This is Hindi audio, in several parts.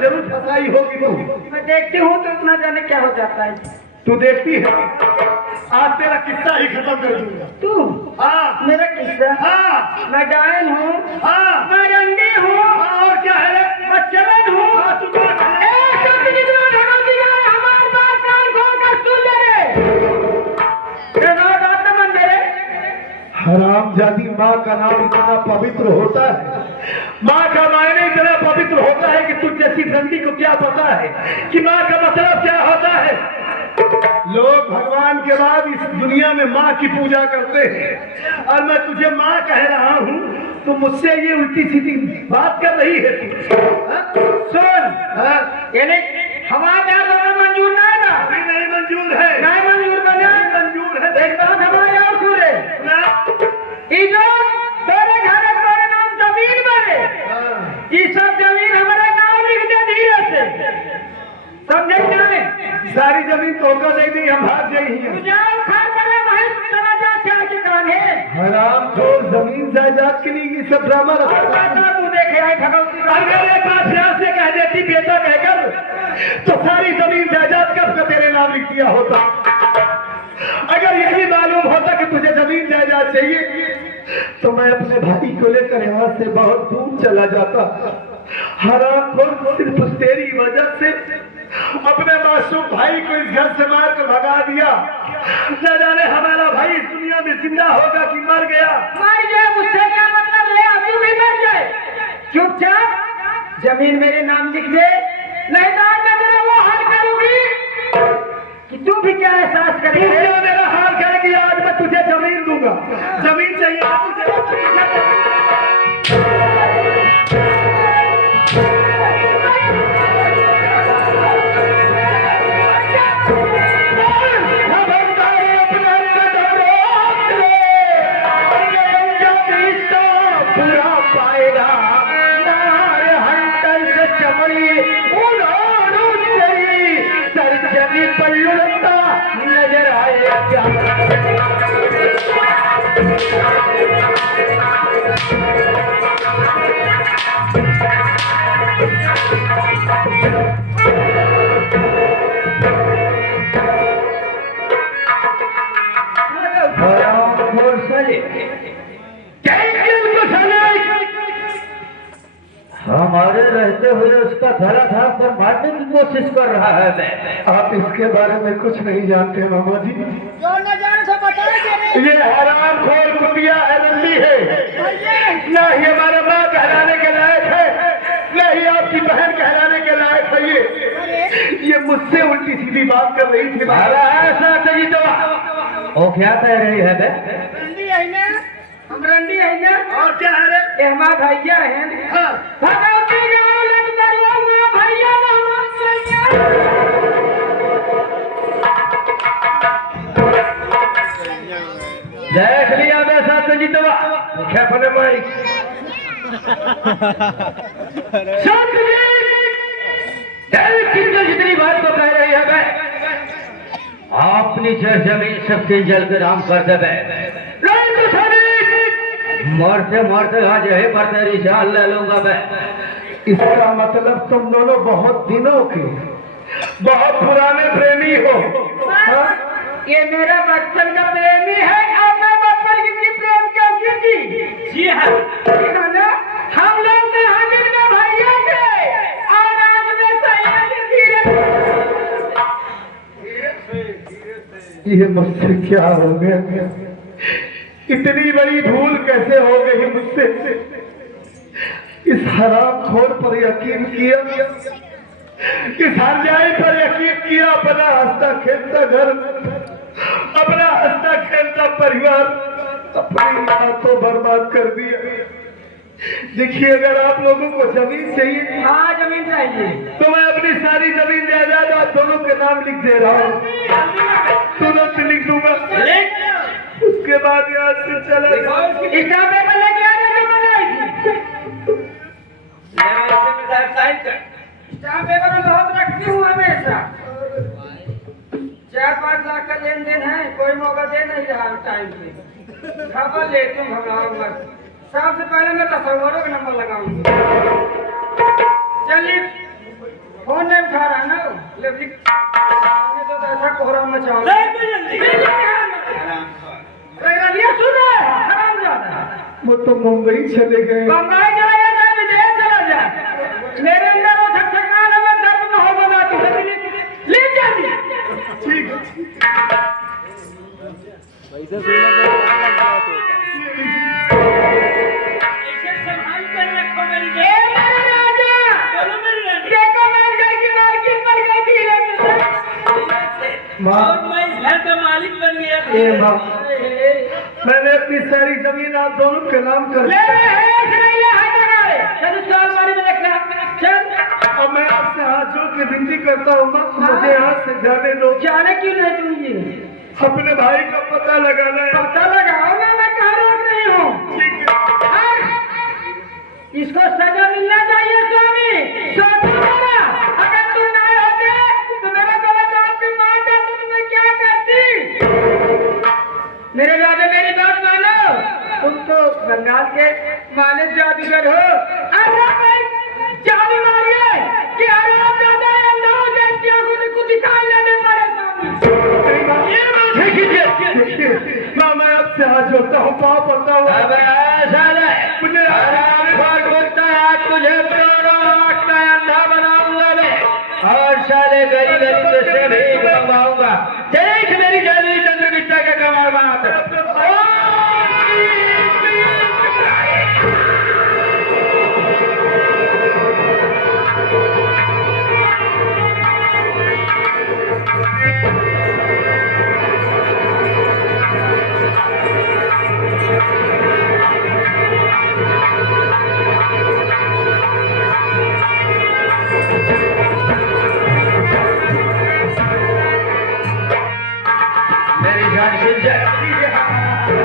जरूर फंसाई होगी तू। मैं देखती हूँ तो इतना जाने क्या हो जाता है। तू देखती है, आज तेरा किस्सा ही खत्म कर दूंगा। तू? हाँ। मेरा किस्सा? हाँ। मैं डायन हूँ। हाँ। मैं रंडी हूँ। हाँ, और क्या है? मैं चलन हूँ। हाँ, तू बात है। हमारे बात कान खोल कर सुन ले रे। हरामजादी, माँ का नाम इतना पवित्र होता है, माँ का मायने इतना पवित्र होता है कि तुझ जैसी रंडी को क्या पता है कि माँ का मतलब क्या होता है। लोग भगवान के बाद इस दुनिया में माँ की पूजा करते हैं, और मैं तुझे माँ कह रहा हूँ, तो मुझसे ये उल्टी सीधी बात कर रही है तू। सुन, यानी हमारे यहाँ मंजूर नहीं ना? नहीं मंजूर है। नहीं मंजूर बना? मंजूर है। एक बात हमारे और सुने, तेरे घर तेरे नाम जमीन बने, ये सब जमीन हमारे नाम लिख दे धीरे से, समझे क्या? सारी जमीन तोड़कर दे दी, हम भाग गई हैं। हराम को जमीन जायदाद के लिए ये सब ड्रामा रखा। तू देखे आए भगवती मेरे पास यहाँ से कह देती बेटा कहकर, तो सारी जमीन जायदाद कब का तेरे नाम लिख दिया होता। अगर यही मालूम होता कि तुझे जमीन जायदाद चाहिए, तो मैं अपने भाई को लेकर यहाँ से बहुत दूर चला जाता। हराम को सिर्फ तेरी वजह से अपने मासूम भाई को इस घर से मार कर भगा दिया। न जाने हमारा भाई इस दुनिया में जिंदा होगा कि मर गया। मर जाए मुझसे क्या मतलब ले, अभी भी मर जाए। चुपचाप जमीन मेरे नाम लिख दे, नहीं तो मैं तेरा वो हाल करूंगी कि तू भी क्या एहसास करेगी। मेरा हाल करेगी, आज मैं तुझे जमीन दूंगा। जमीन चाहिए तुझे। नजर आए क्या? हमारे रहते हुए उसका धरा था पर मारने की कोशिश कर रहा है। मैं आप इसके बारे में कुछ नहीं जानते मामा जी। जो न जाने तो बताएंगे। ये हराम खोर कुटिया एलएलबी है, ना ही हमारा माँ कहलाने के लायक है, ना ही आपकी बहन कहलाने के लायक है। ये मुझसे उल्टी सीधी बात कर रही थी। ऐसा सही तो वो क्या कह रही है? रंडी है ना, हम रंडी है ना। और क्या है रे? ये हमारा भैया है। हाँ। भगवती गाँव लग दरिया में भैया ना हमारा देख लिया वैसा संजीतवा क्या बने माई। जितनी बात को कह रही है मैं अपनी जमीन सबके जल के राम कर दे। मरते मरते आज यही पर तेरी जान ले लूंगा मैं। इसका मतलब तुम दोनों बहुत दिनों के, बहुत पुराने प्रेमी हो। ये मेरा बचपन का प्रेमी है और मैं बचपन की प्रेम क्यों की? जी हाँ, हम लोग ने हाजिर में भैया थे और आपने ये मुझसे क्या हो गया? इतनी बड़ी भूल कैसे हो गई मुझसे? इस हराम खोर पर यकीन किया, इस हरजाई पर यकीन किया, अपना हंसता खेलता घर, अपना हंसता खेलता परिवार अपनी हाथों बर्बाद कर दिया। देखिए, अगर आप लोगों को जमीन चाहिए, हाँ जमीन चाहिए, तो मैं अपनी सारी जमीन जायदाद आप दोनों के नाम लिख दे रहा हूँ। तुरंत लिख दूंगा। उसके बाद यहाँ से चला इसका पेपर लेके आ रहे पेपर में बहुत रखती हूँ हमेशा। 4-5 लाख का लेन देन है, कोई मौका दे नहीं रहा टाइम पे। खबर ले तुम भगाऊंगा। सबसे पहले मैं तस्वीरों का नंबर लगाऊंगा। चलिए फोन नहीं उठा रहा ना ले आगे तो ऐसा कोहरा मचा ये सुनो हरामजादा वो तो मुंबई चले गए। बम्बई चला गया चाहे विदेश चला जा मेरे अंदर वो छकछकाने में दर्द न हो बना तो ले जा दी ठीक है पैसा देना तो ऐसे संभाल कर रखो मेरी ए मेरे राजा बोलो मेरी रानी देखो मैं घर की मालकिन पर गई थी माँ और मैं इस घर का मालिक बन गया ए माँ मैंने अपनी सारी जमीन आप दोनों के नाम कर ले दी। नहीं ले हटा गए चल उसको अलमारी में रखना चल और मैं आपसे हाथ जोड़ के विनती करता हूँ माँ मुझे यहाँ से जाने दो। जाने क्यों नहीं तुम ये अपने भाई का पता लगाना है। पता लगाओ ना मैं कहाँ रोक रही हूँ इसको सजा मिलना चाहिए स्वामी सोचो जरा अगर तुम ना होते तो मेरा गला दाब के मार देता तो मैं क्या करती मेरे राजा मेरी बात मानो तुम तो बंगाल के माने जादूगर हो अरे भाई जादू मारिए कि अरे आप दादा अल्लाह जैसी आंखों से कुछ दिखाई न दे पाए देखिए माँ मैं आपसे हाथ जोड़ता हूँ पाँव पड़ता हूँ। मुझे तुझे अंधा बनाऊंगा मैं और साले गरीब से भीख मंगवाऊंगा देख मेरी जाली चंद्रमित्ता का कमाल बात मेरी जान खिंजर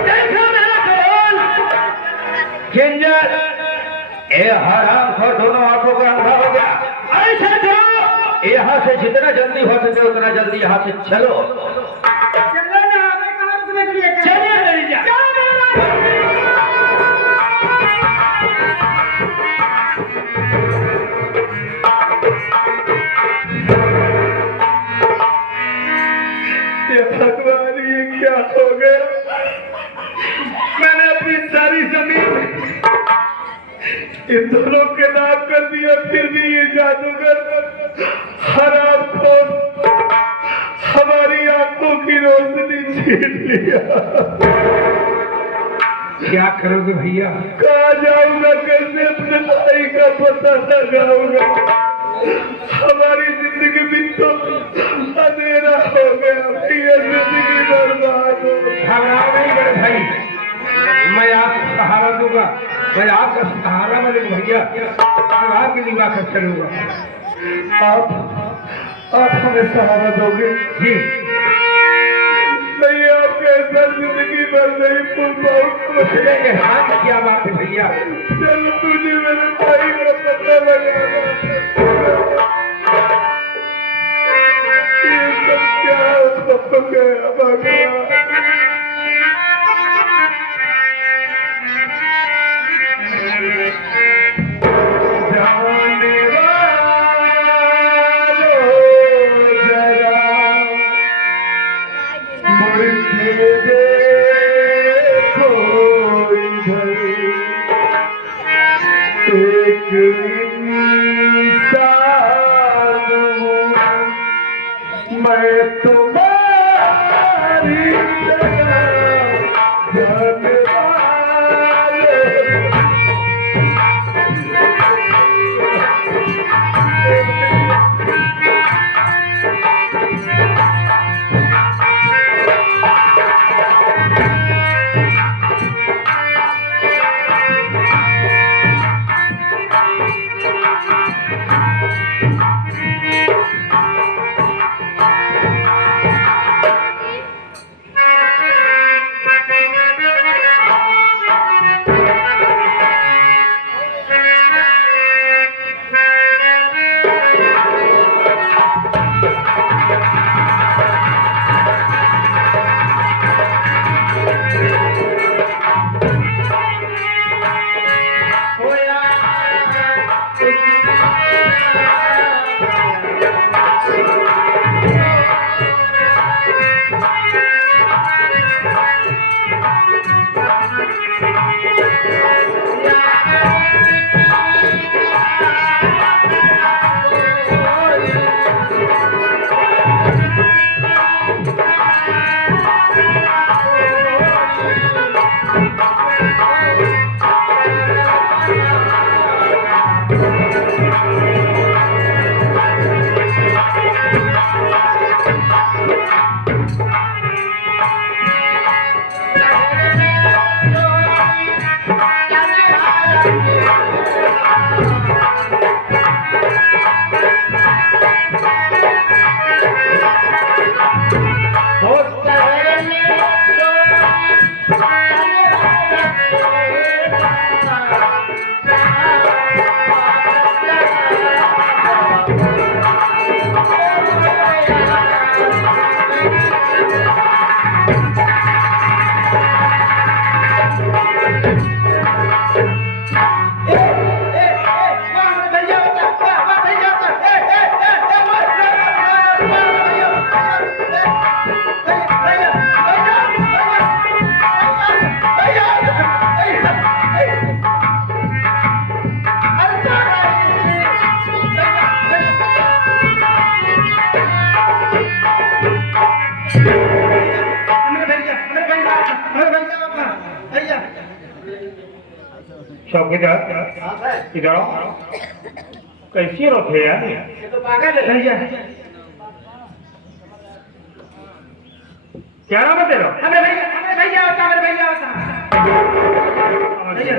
देखो मेरा कमाल खिंजर ए हराम खोर दोनों आंखों का अंधा हो गया ऐसा करो यहाँ से जितना जल्दी हो सके उतना जल्दी यहाँ से चलो चलो ना हमें कहाँ रुकने के लिए चलिए मेरी जान भगवान ये क्या हो गया। मैंने अपनी सारी जमीन इन दोनों के नाम कर दिया फिर भी ये जादूगर हरामखोर हमारी आंखों की रोशनी छीन लिया। क्या करोगे भैया कहाँ जाऊंगा कैसे अपने भाई का पता लगाऊंगा। हमारी जिंदगी भी तो अंधेरा हो गया भैया जिंदगी बर्बाद हो। घबराओ नहीं बड़े भाई मैं आपको सहारा दूंगा मैं आपका सहारा बनूंगा भैया मैं आपकी निभा कर चलूंगा आप हमें सहारा दोगे जी नहीं आपके ऐसा जिंदगी भर नहीं भूल पाऊंगा। चलेंगे हाथ क्या बात है भैया चलो तुझे मेरे भाई का पता लगाना ये सब क्या हो गया भगवान। जाने वालों जरा मुड़ के देखो इधर एक चौकीदार हाँ सर, इधर आओ। कैसी रोते यार? ये तो पागल है भैया। क्या नाम है तेरा? हमें भैया होता, हमें भैया होता। भैया।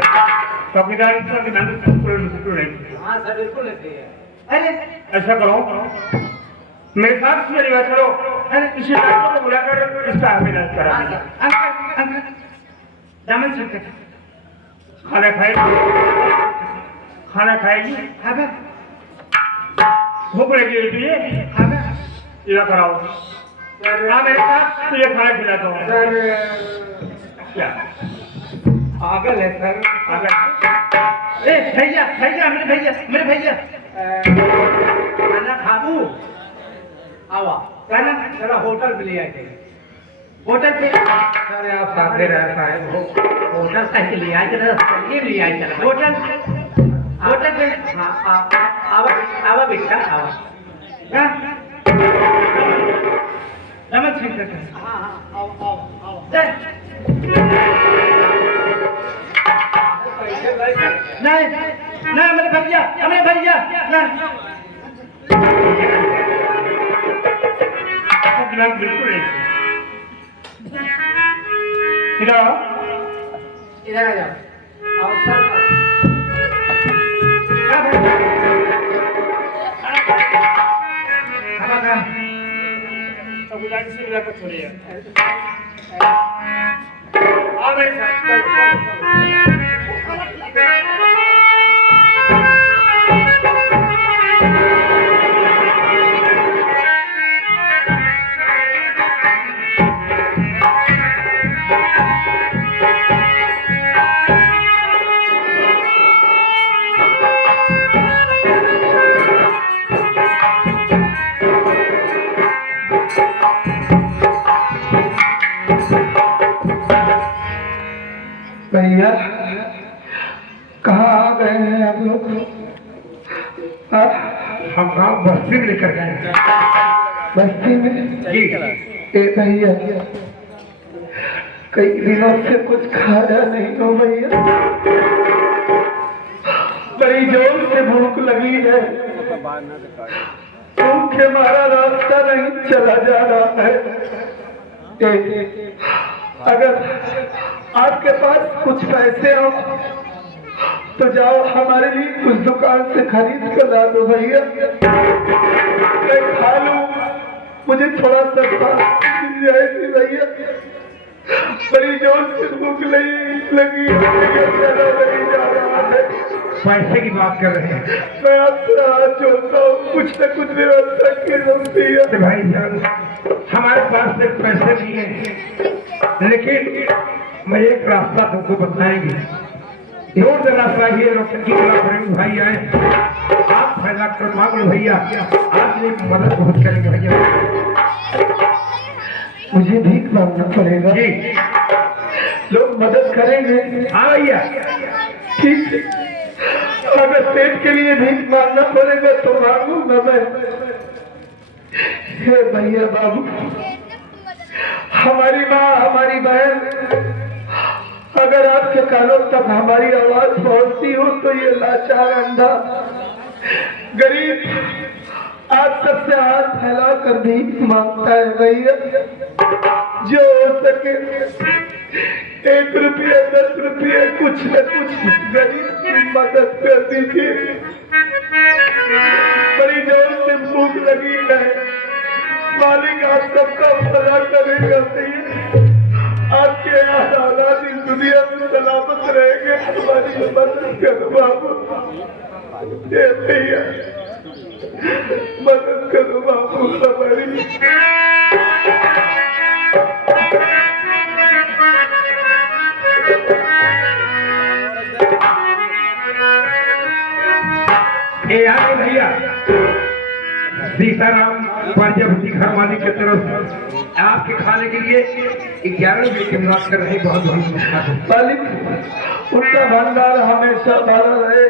चौकीदार इसका ध्यान रखो। हाँ सर, बिल्कुल ऐसे ही है। अरे ऐसा करो, मेरे साथ मेरी बात करो। अरे इसे डॉक्टर को बुलाकर इसका इलाज करा। हाँ सर, अंकल दामन छूटे। खाना खाएगी? खाना खाएगी? हाँ बे, भूख लगी हुई तुझे? हाँ बे। इधर कराओ। हाँ मेरे साथ तुझे खाना खिलाता हूँ। सर क्या पागल है सर। अगर ए भैया भैया, मेरे भैया खाना खाबू आवा खाना जरा होटल पे ले आए थे। होटल पे अरे आप साथ दे रहे साहब, होटल से ले आए थे, ये ले आए थे होटल पे। हाँ आवा बेटा आवा। हाँ नमक छीन करके। हाँ आओ नहीं नहीं, मेरे भैया नहीं। बिल्कुल नहीं। इधर आओ। इधर आ जाओ। आओ सर। चौकीदार से मिलाकर छोड़िए। हाँ मेरे साथ चल। भैया कहाँ आ गए हैं आप लोग? हम गाँव बस्ती में लेकर गए। बस्ती में? जी ए भैया कई दिनों से कुछ खाया नहीं हो भैया, बड़ी जोर से भूख लगी है। भूखे मारा रास्ता नहीं चला जा रहा है। अगर आपके पास कुछ पैसे हो तो जाओ हमारे लिए कुछ दुकान से खरीद कर ला दो भैया, मैं खा लूं, मुझे थोड़ा सस्ता मिल जाएगी भैया। बड़ी जोर से भूख लगी भैया, चला नहीं जा रहा है। पैसे की बात कर रहे हैं। मैं आपसे हाथ जोड़ता हूँ, कुछ न कुछ व्यवस्था की भैया। तो भाई जान, हमारे पास सिर्फ पैसे नहीं है, लेकिन मैं एक रास्ता तुमको बताएंगे। रोड का रास्ता ही रोशन की भाई आए, आप फैला कर मांग लो भैया, आप मेरी मदद बहुत करेंगे भैया। मुझे भीख मांगना पड़ेगा? जी लोग मदद करेंगे? हाँ भैया। ठीक है, अगर पेट के लिए भीख मांगना पड़ेगा तो मांगूंगा मैं। हे भैया बाबू, हमारी माँ हमारी बहन अगर आपके कानों तक हमारी आवाज पहुंचती हो तो ये लाचार अंधा गरीब आप सबसे हाथ फैला कर भीख मांगता है भैया। जो हो सके 1 रुपया 10 रुपया कुछ न कुछ गरीब की मदद कर दीजिए। बड़ी जोर से भूख लगी है, मालिक आप सबका भला करेगा भैया। आपके यहाँ औलाद इस दुनिया में सलामत रहेंगे, हमारी मदद करो बाबू। ये भैया मदद करो बाबू हमारी। ये आगे भैया सीताराम पांजाबी घर वाले की तरफ आपके खाने के लिए 11 रुपये की बात कर रहे हैं। बहुत बहुत नमस्कार मालिक, उनका भंडार हमेशा भरा रहे।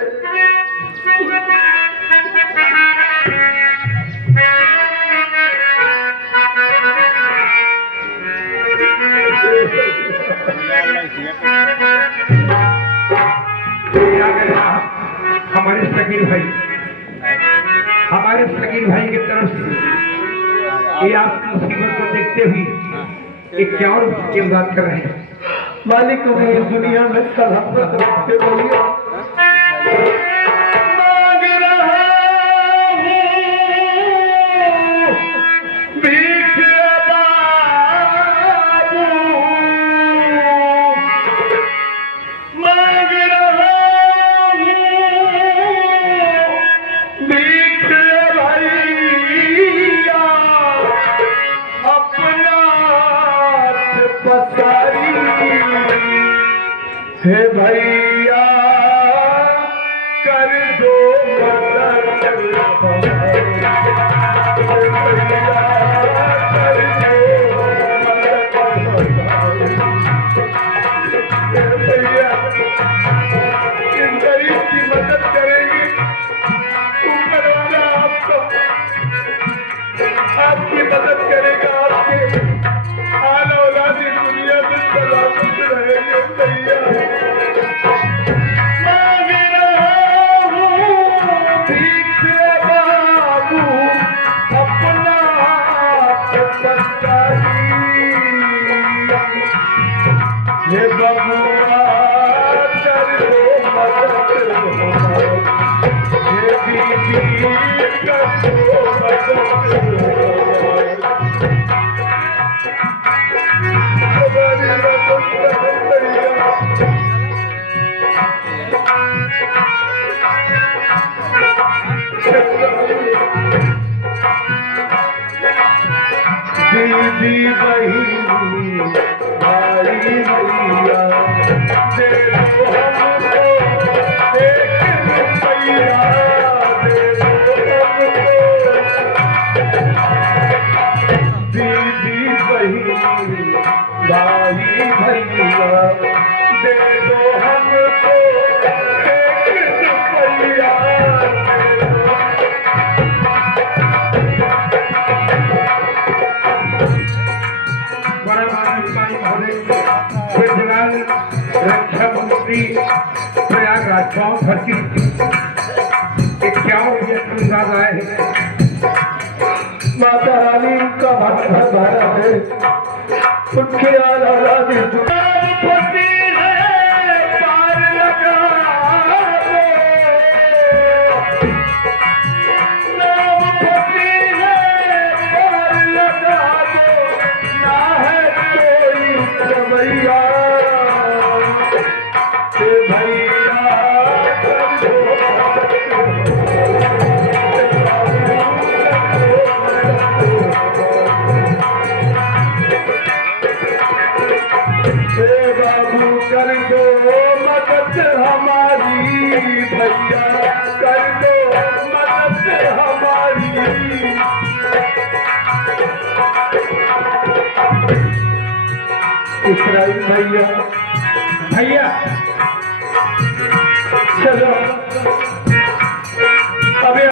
सगीर भाई, हमारे सगीर भाई की तरफ से ये आपकी मुसीबत को देखते हुए एक क्या और की बात कर रहे हैं। मालिक तुम्हें इस दुनिया में सलामत रखे बोलिए। मांग रहा हूँ भीख बाबू, मांग रहा हूँ भीख भैया, अपना पसारी हे भैया कर दो मदद हमारी। हे भैया कर दो मदद हमारी। हे भैया इस गरीब की मदद करेंगे, ऊपर वाला आपकी मदद करेगा, आपके आला औलाद इस दुनिया में सलामत रहेंगे। भैया मांग रहा हूँ भीख बाबू, अपना पसारी। हे बबुआ कर दो मदद हमारी। हे बीबी कर दो मदद हमारी। हमारी मदद करो भैया। दीदी बहिनी भाई भैया दे दो हमको एक रुपया, दे दो हमको। दीदी बहिनी भाई भैया दे दो हमको एक रुपया। रक्षा मंत्री प्रयागराज गाँव भर्ती एक क्या अनुसार आए हैं। माता रानी उनका भक्त भरा है, उनके आला होती है पार लगा दो, नाम होती है पार लगा दो, ना है कोई रवैया। हे भैया कर दो हे बाबू कर दो मदद हमारी। भैया कर दो मदद हमारी। इसराइल भैया भैया